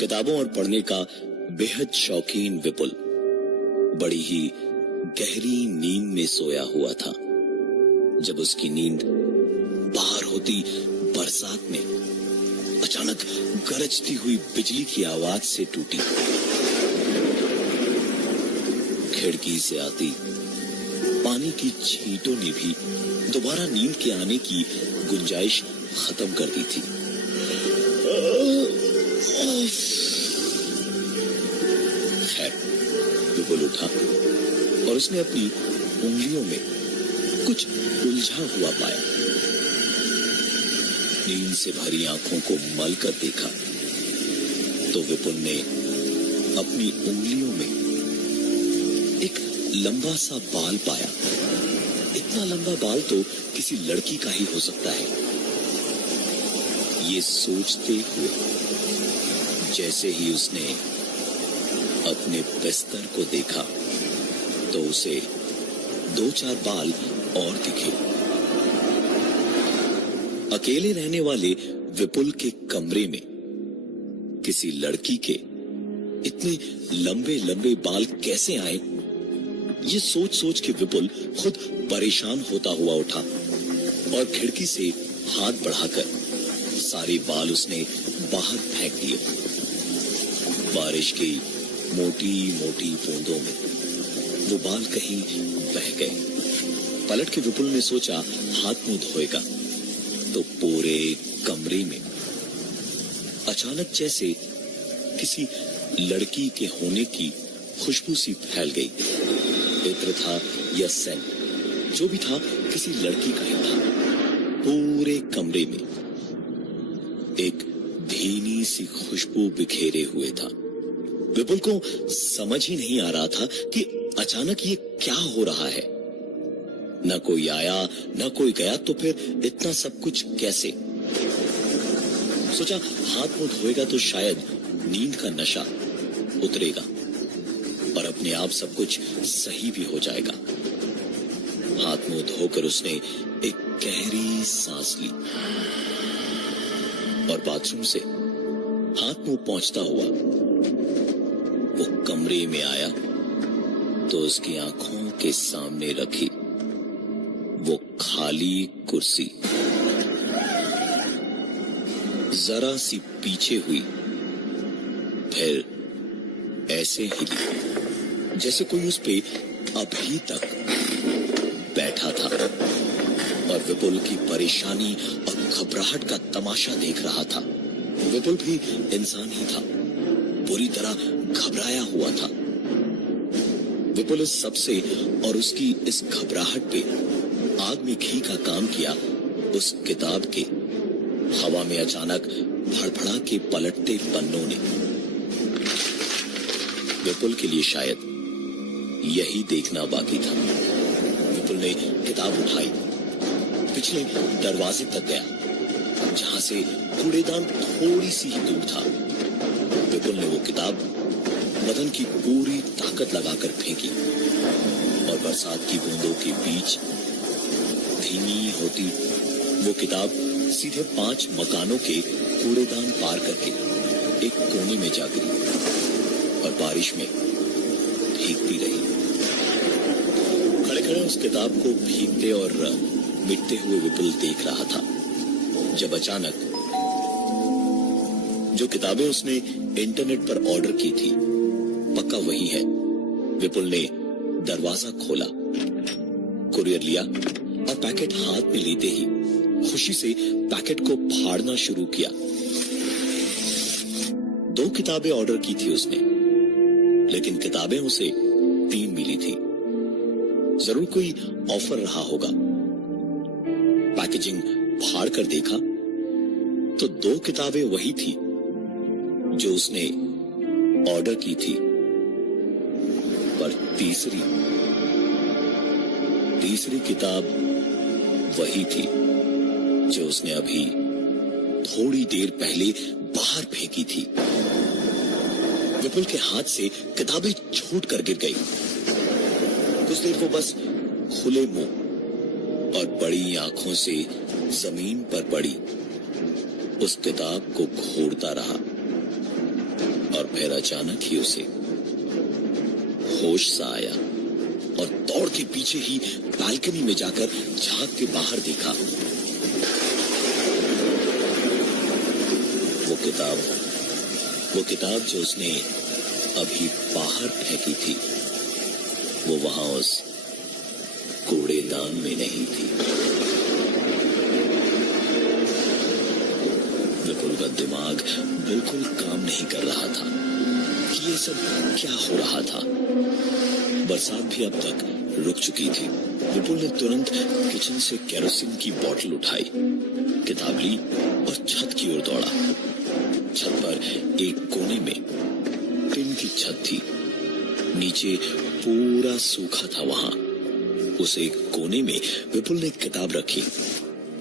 किताबों और पढ़ने का बेहद शौकीन विपुल बड़ी ही गहरी नींद में सोया हुआ था जब उसकी नींद बाहर होती बरसात में अचानक गरजती हुई बिजली की आवाज से टूटी। खिड़की से आती पानी की छींटों ने भी दोबारा नींद के आने की गुंजाइश खत्म कर दी थी। खैर विपुल उठा और उसने अपनी उंगलियों में कुछ उलझा हुआ पाया। नींद से भरी आंखों को मल कर देखा तो विपुल ने अपनी उंगलियों में एक लंबा सा बाल पाया। इतना लंबा बाल तो किसी लड़की का ही हो सकता है। ये सोचते हुए जैसे ही उसने अपने बिस्तर को देखा तो उसे 2-4 बाल और दिखे। अकेले रहने वाले विपुल के कमरे में किसी लड़की के इतने लंबे लंबे बाल कैसे आए, ये सोच सोच के विपुल खुद परेशान होता हुआ उठा और खिड़की से हाथ बढ़ाकर सारे बाल उसने बाहर फेंक दिए। बारिश की मोटी मोटी बूंदों में वो बाल कहीं बह गए। पलट के विपुल ने सोचा हाथ मुंह धोएगा तो पूरे कमरे में अचानक जैसे किसी लड़की के होने की खुशबू सी फैल गई। इत्र था या सेंट, जो भी था किसी लड़की का ही था। पूरे कमरे में एक भीनी सी खुशबू बिखेरे हुए था। विपुल को समझ ही नहीं आ रहा था कि अचानक ये क्या हो रहा है। न कोई आया न कोई गया तो फिर इतना सब कुछ कैसे। सोचा हाथ मुंह धोएगा तो शायद नींद का नशा उतरेगा और अपने आप सब कुछ सही भी हो जाएगा। हाथ मुंह धोकर उसने एक गहरी सांस ली और बाथरूम से हाथ मुंह पोंछता हुआ वो कमरे में आया तो उसकी आंखों के सामने रखी वो खाली कुर्सी जरा सी पीछे हुई, फिर ऐसे हिली जैसे कोई उस पे अभी तक बैठा था और विपुल की परेशानी और घबराहट का तमाशा देख रहा था। विपुल भी इंसान ही था, बुरी तरह घबराया हुआ था। विपुल इस सबसे और उसकी इस घबराहट पे आग में घी का काम किया उस किताब के हवा में अचानक फड़फड़ा के पलटते पन्नों ने। विपुल के लिए शायद यही देखना बाकी था। विपुल ने किताब उठाई, पिछले दरवाजे तक गया जहां से कूड़ेदान थोड़ी सी ही दूर था। विपुल ने वो किताब बदन की पूरी ताकत लगाकर फेंकी और बरसात की बूंदों के बीच धीमी होती वो किताब सीधे 5 मकानों के कूड़ेदान पार करके एक कोने में जा गिरी और बारिश में भीगती रही। खड़े खड़े उस किताब को भीगते और मिटते हुए विपुल देख रहा था जब अचानक जो किताबें उसने इंटरनेट पर ऑर्डर की थी पक्का वही है। विपुल ने दरवाजा खोला, कुरियर लिया और पैकेट हाथ में लेते ही खुशी से पैकेट को फाड़ना शुरू किया। 2 किताबें ऑर्डर की थी उसने, लेकिन किताबें उसे 3 मिली थी। जरूर कोई ऑफर रहा होगा। पैकेजिंग फाड़ कर देखा तो 2 किताबें वही थी जो उसने ऑर्डर की थी, पर तीसरी किताब वही थी जो उसने अभी थोड़ी देर पहले बाहर फेंकी थी। विपुल के हाथ से किताबें छूट कर गिर गई। कुछ देर वो बस खुले मुंह और बड़ी आंखों से जमीन पर पड़ी उस किताब को घूरता रहा। और फिर अचानक ही उसे होश सा आया और दौड़ के पीछे ही बालकनी में जाकर झांक के बाहर देखा। वो किताब जो उसने अभी बाहर फेंकी थी, वो वहां उस कूड़ेदान में नहीं थी। विपुल का दिमाग बिल्कुल काम नहीं कर रहा था कि ये सब क्या हो रहा था। बरसात भी अब तक रुक चुकी थी। विपुल ने तुरंत किचन से केरोसिन की बोतल उठाई, किताब ली और छत की ओर दौड़ा। छत पर एक कोने में टिन की छत थी, नीचे पूरा सूखा था। वहां उस एक कोने में विपुल ने किताब रखी,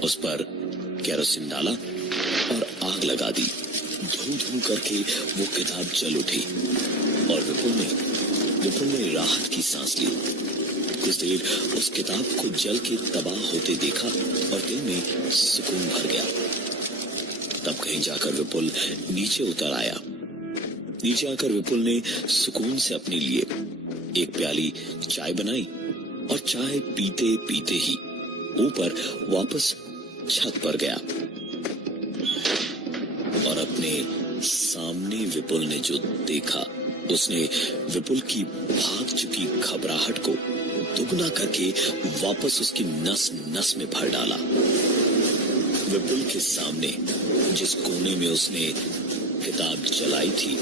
उस पर केरोसिन डाला और आग लगा दी। धू धू करके वो किताब जल उठी और विपुल ने राहत की सांस ली। कुछ देर उस किताब को जल के तबाह होते देखा और दिल में सुकून भर गया। तब कहीं जाकर विपुल नीचे उतर आया। नीचे आकर विपुल ने सुकून से अपने लिए एक प्याली चाय बनाई और चाय पीते पीते ही ऊपर वापस छत पर गया और अपने सामने विपुल ने जो देखा, उसने विपुल की भाग चुकी घबराहट को दुगना करके वापस उसकी नस नस में भर डाला। विपुल के सामने जिस कोने में उसने किताब जलाई थी,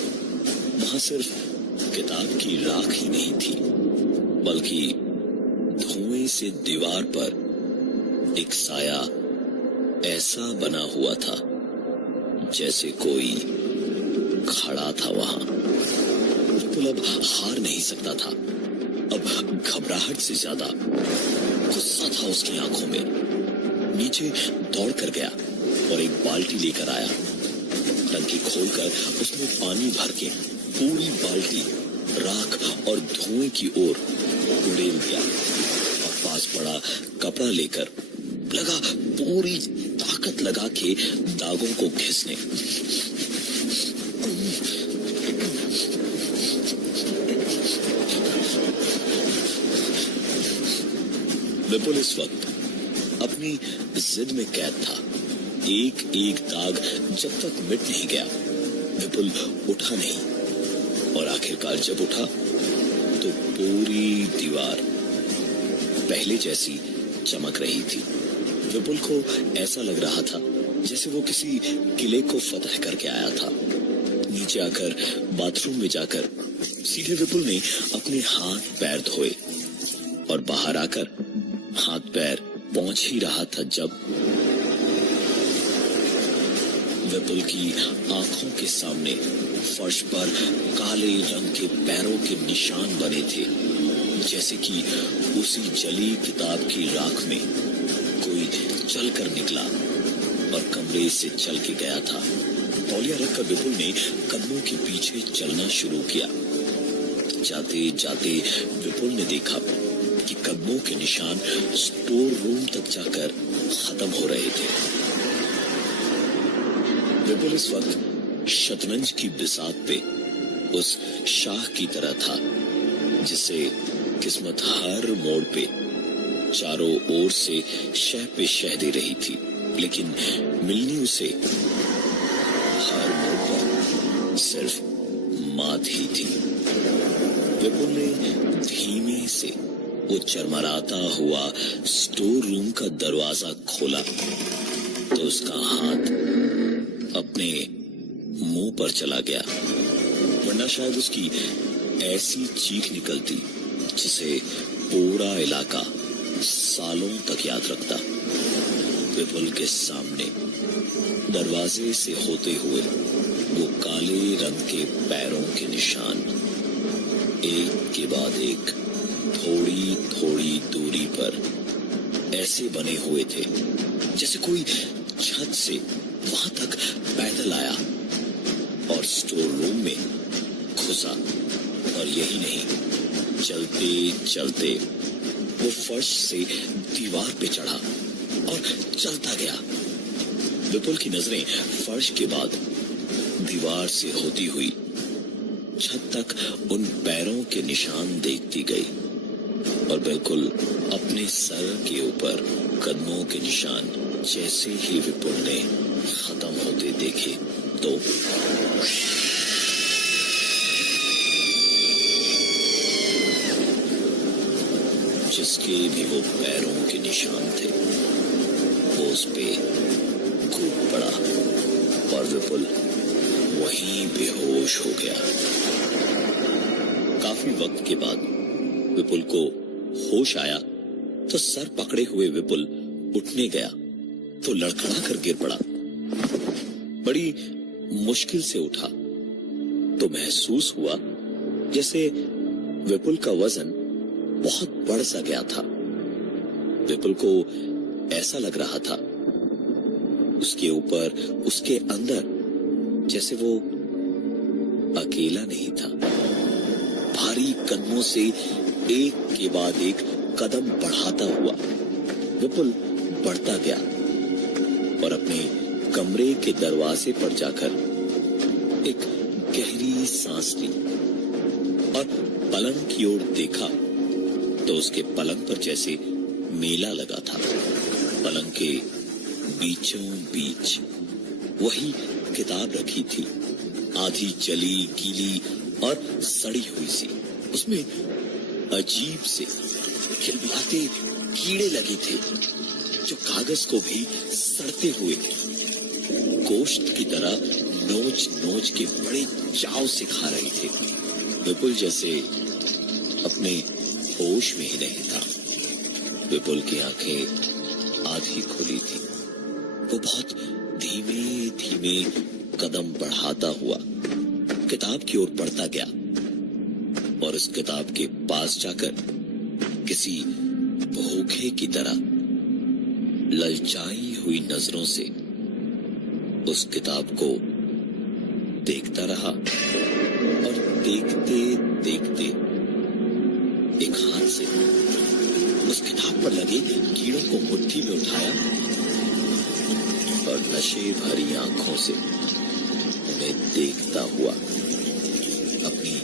वहां सिर्फ किताब की राख ही नहीं थी, बल्कि धुएं से दीवार पर एक साया ऐसा बना हुआ था जैसे कोई खड़ा था वहां। विपुल अब हार नहीं सकता था। अब घबराहट से ज्यादा गुस्सा था उसकी आंखों में। नीचे दौड़ कर गया और एक बाल्टी लेकर आया। टंकी खोलकर उसमें पानी भर के पूरी बाल्टी राख और धुएं की ओर उड़ेल दिया और पास पड़ा कपड़ा लेकर लगा पूरी ताकत लगा के दागों को घिसने। विपुल इस वक्त अपनी जिद में कैद था। एक एक दाग जब तक मिट नहीं गया, विपुल उठा नहीं और आखिरकार जब उठा तो पूरी दीवार पहले जैसी चमक रही थी। विपुल को ऐसा लग रहा था जैसे वो किसी किले को फतह करके आया था। नीचे आकर बाथरूम में जाकर सीधे विपुल ने अपने हाथ पैर धोए और बाहर आकर हाथ पैर पहुंच ही रहा था जब विपुल की आंखों के सामने फर्श पर काले रंग के पैरों के निशान बने थे, जैसे कि उसी जली किताब की राख में कोई चल कर निकला और कमरे से चल के गया था। तौलिया रखकर विपुल ने कदमों के पीछे चलना शुरू किया। जाते जाते विपुल ने देखा कि कदमों के निशान स्टोर रूम तक जाकर खत्म हो रहे थे। विपुल इस वक्त शतरंज की बिसात पे उस शाह की तरह था जिसे किस्मत हर मोड़ पे चारों ओर से शह पे शह दे रही थी, लेकिन मिलनी उसे हर मोड़ पर सिर्फ मात ही थी। विपुल ने धीमे से वो चरमराता हुआ स्टोर रूम का दरवाजा खोला तो उसका हाथ अपने मुंह पर चला गया, वरना शायद उसकी ऐसी चीख निकलती जिसे पूरा इलाका सालों तक याद रखता। विपुल के सामने दरवाजे से होते हुए वो काले रंग के पैरों के निशान एक के बाद एक थोड़ी थोड़ी दूरी पर ऐसे बने हुए थे जैसे कोई छत से वहां तक पैदल आया और स्टोर रूम में घुसा। और यही नहीं, चलते चलते वो फर्श से दीवार पे चढ़ा और चलता गया। विपुल की नजरें फर्श के बाद दीवार से होती हुई छत तक उन पैरों के निशान देखती गई और बिल्कुल अपने सर के ऊपर कदमों के निशान जैसे ही विपुल ने खत्म होते देखे तो जिसके भी वो पैरों के निशान थे वो उस पे कूद पड़ा और विपुल वहीं बेहोश हो गया। काफी वक्त के बाद विपुल को होश आया तो सर पकड़े हुए विपुल उठने गया तो लड़खड़ा कर गिर पड़ा। बड़ी मुश्किल से उठा तो महसूस हुआ जैसे विपुल का वजन बहुत बढ़ सा गया था। विपुल को ऐसा लग रहा था उसके ऊपर उसके अंदर जैसे वो अकेला नहीं था। भारी कदमों से एक के बाद एक कदम बढ़ाता हुआ विपुल बढ़ता गया और अपने कमरे के दरवाजे पर जाकर एक गहरी सांस ली और पलंग की ओर देखा तो उसके पलंग पर जैसे मेला लगा था। पलंग के बीचों बीच वही किताब रखी थी, आधी जली गीली और सड़ी हुई सी। उसमें अजीब से खिलखिलाते कीड़े लगे थे जो कागज को भी सड़ते हुए गोश्त की तरह नोच नोच के बड़े चाव से खा रहे थे। विपुल जैसे अपने होश में ही नहीं था। विपुल की आंखें आधी खुली थी। वो बहुत धीमे धीमे कदम बढ़ाता हुआ किताब की ओर बढ़ता गया और उस किताब के पास जाकर किसी भूखे की तरह ललचाई हुई नजरों से उस किताब को देखता रहा और देखते देखते एक हाथ से उस किताब पर लगे कीड़ों को मुट्ठी में उठाया और नशे भरी आंखों से उन्हें देखता हुआ अपनी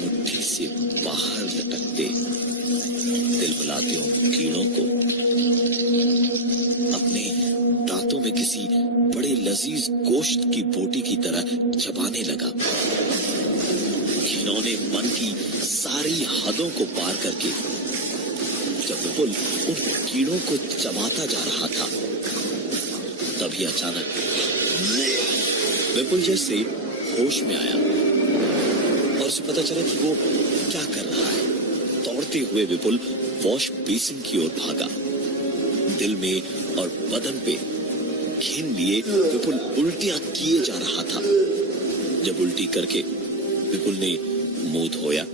मुट्ठी से बाहर लटकते तिलमिलाते उन कीड़ों को अपने दांतों में किसी बड़े लजीज गोश्त की बोटी की तरह चबाने लगा। घिनौने मन की सारी हदों को पार करके जब विपुल उन कीड़ों को चबाता जा रहा था तभी अचानक विपुल जैसे होश में आया और उसे पता चला कि वो क्या कर रहा है। दौड़ते हुए विपुल वॉश बेसिन की ओर भागा। दिल में और बदन पे घिन लिए विपुल उल्टियां किए जा रहा था। जब उल्टी करके विपुल ने मुंह धोया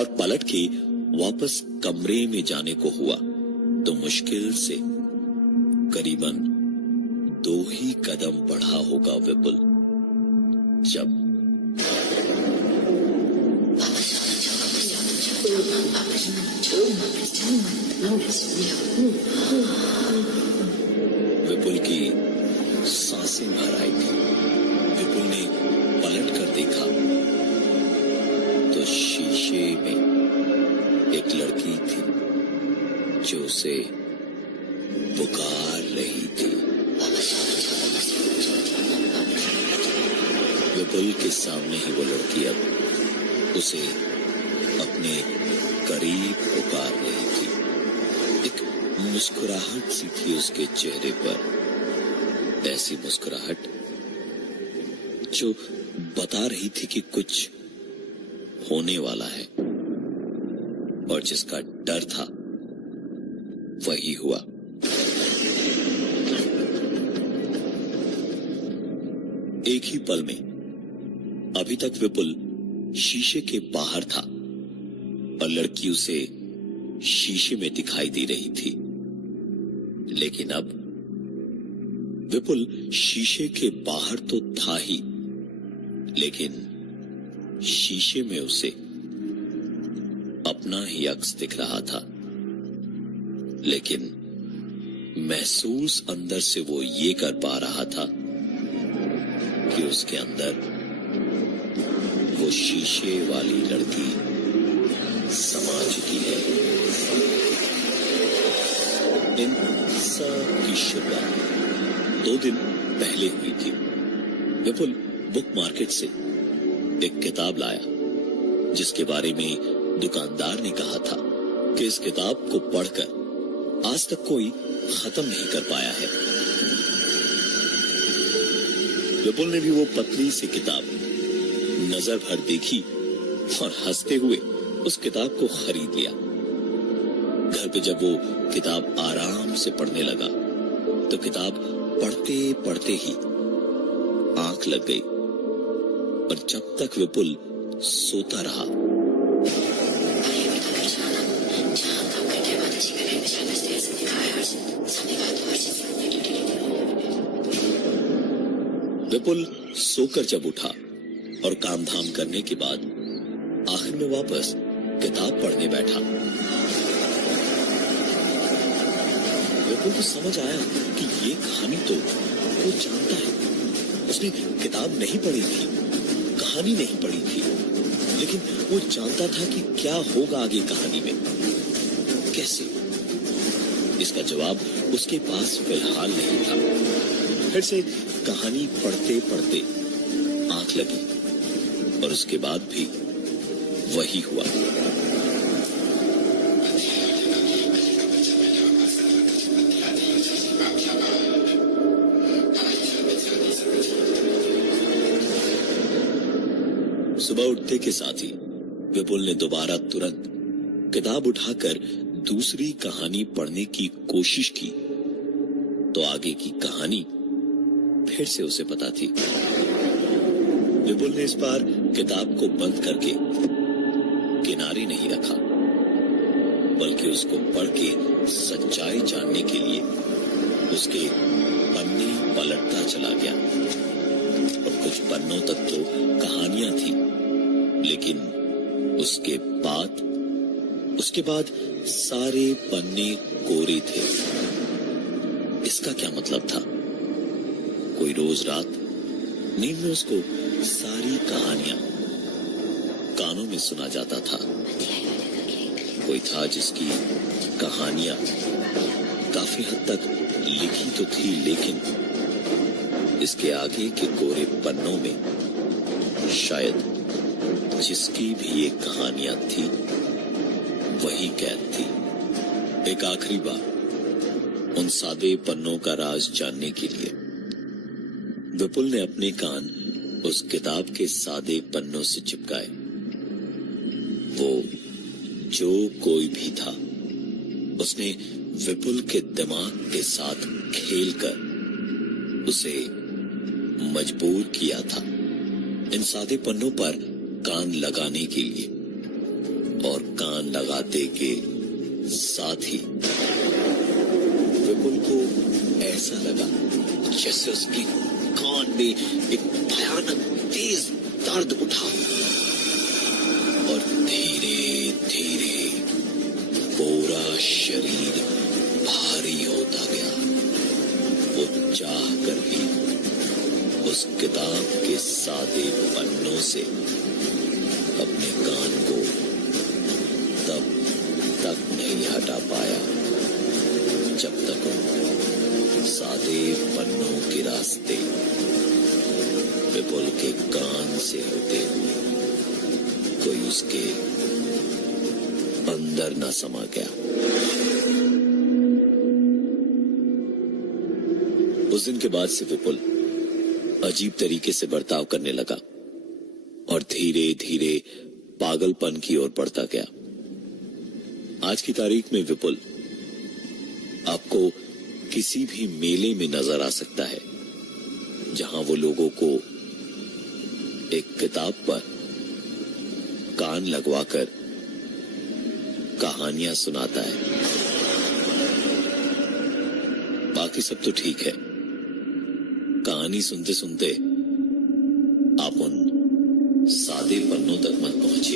और पलट के वापस कमरे में जाने को हुआ तो मुश्किल से करीबन 2 ही कदम बढ़ा होगा विपुल जब विपुल की सांसें भर आई थी। विपुल ने पलट कर देखा तो शीशे में एक लड़की थी जो उसे पुकार रही थी। विपुल के सामने ही वो लड़की अब उसे अपने करीब पुकार रही थी। एक मुस्कुराहट सी थी उसके चेहरे पर, ऐसी मुस्कुराहट जो बता रही थी कि कुछ होने वाला है और जिसका डर था वही हुआ। एक ही पल में अभी तक विपुल शीशे के बाहर था और लड़की उसे शीशे में दिखाई दे रही थी, लेकिन अब विपुल शीशे के बाहर तो था ही, लेकिन शीशे में उसे अपना ही अक्स दिख रहा था। लेकिन महसूस अंदर से वो ये कर पा रहा था कि उसके अंदर वो वो शीशे वाली लड़की समा चुकी है। इन सब की शुरुआत 2 दिन पहले हुई थी। विपुल बुक मार्केट से एक किताब लाया जिसके बारे में दुकानदार ने कहा था कि इस किताब को पढ़कर आज तक कोई खत्म नहीं कर पाया है। विपुल ने भी वो पतली सी किताब नजर भर देखी और हंसते हुए उस किताब को खरीद लिया। घर पे जब वो किताब आराम से पढ़ने लगा तो किताब पढ़ते पढ़ते ही आंख लग गई और जब तक विपुल सोता रहा विपुल सोकर जब उठा और काम धाम करने के बाद आखिर में वापस किताब पढ़ने बैठा। विपुल को समझ आया कि ये कहानी तो वो जानता है। उसने किताब नहीं पढ़ी थी, कहानी नहीं पढ़ी थी, लेकिन वो जानता था कि क्या होगा आगे कहानी में, कैसे। इसका जवाब उसके पास फिलहाल नहीं था। फिर से कहानी पढ़ते पढ़ते आंख लगी और उसके बाद भी वही हुआ। सुबह उठते के साथ ही विपुल ने दोबारा तुरंत किताब उठाकर दूसरी कहानी पढ़ने की कोशिश की तो आगे की कहानी फिर से उसे पता थी। विपुल ने इस बार किताब को बंद करके किनारे नहीं रखा, बल्कि उसको पढ़ के सच्चाई जानने के लिए उसके पन्ने पलटता चला गया। और कुछ पन्नों तक तो कहानियां थी, लेकिन उसके बाद सारे पन्ने कोरे थे। इसका क्या मतलब था? कोई रोज रात नींद में उसको सारी कहानियां कानों में सुना जाता था। कोई था जिसकी कहानियां काफी हद तक लिखी तो थी, लेकिन इसके आगे के कोरे पन्नों में शायद जिसकी भी ये कहानियां थी वही कैद थी। एक आखिरी बार उन सादे पन्नों का राज जानने के लिए विपुल ने अपने कान उस किताब के सादे पन्नों से चिपकाए। वो जो कोई भी था, उसने विपुल के दिमाग के साथ खेलकर उसे मजबूर किया था इन सादे पन्नों पर कान लगाने के लिए। और कान लगाते के साथ ही विपुल को ऐसा लगा जैसे उसके कान में एक भयानक तेज दर्द उठा और धीरे धीरे पूरा शरीर भारी होता गया। वो चाह कर भी उस किताब के सादे पन्नों से अपने कान को तब तक नहीं हटा पाया जब तक सादे पन्नों के रास्ते विपुल के कान से होते हुए कोई उसके अंदर न समा गया। उस दिन के बाद से विपुल अजीब तरीके से बर्ताव करने लगा और धीरे धीरे पागलपन की ओर बढ़ता गया। आज की तारीख में विपुल आपको किसी भी मेले में नजर आ सकता है जहां वो लोगों को एक किताब पर कान लगवाकर कहानियां सुनाता है। बाकी सब तो ठीक है, कहानी सुनते सुनते आप उन सादे पन्नों तक मत पहुंचिए।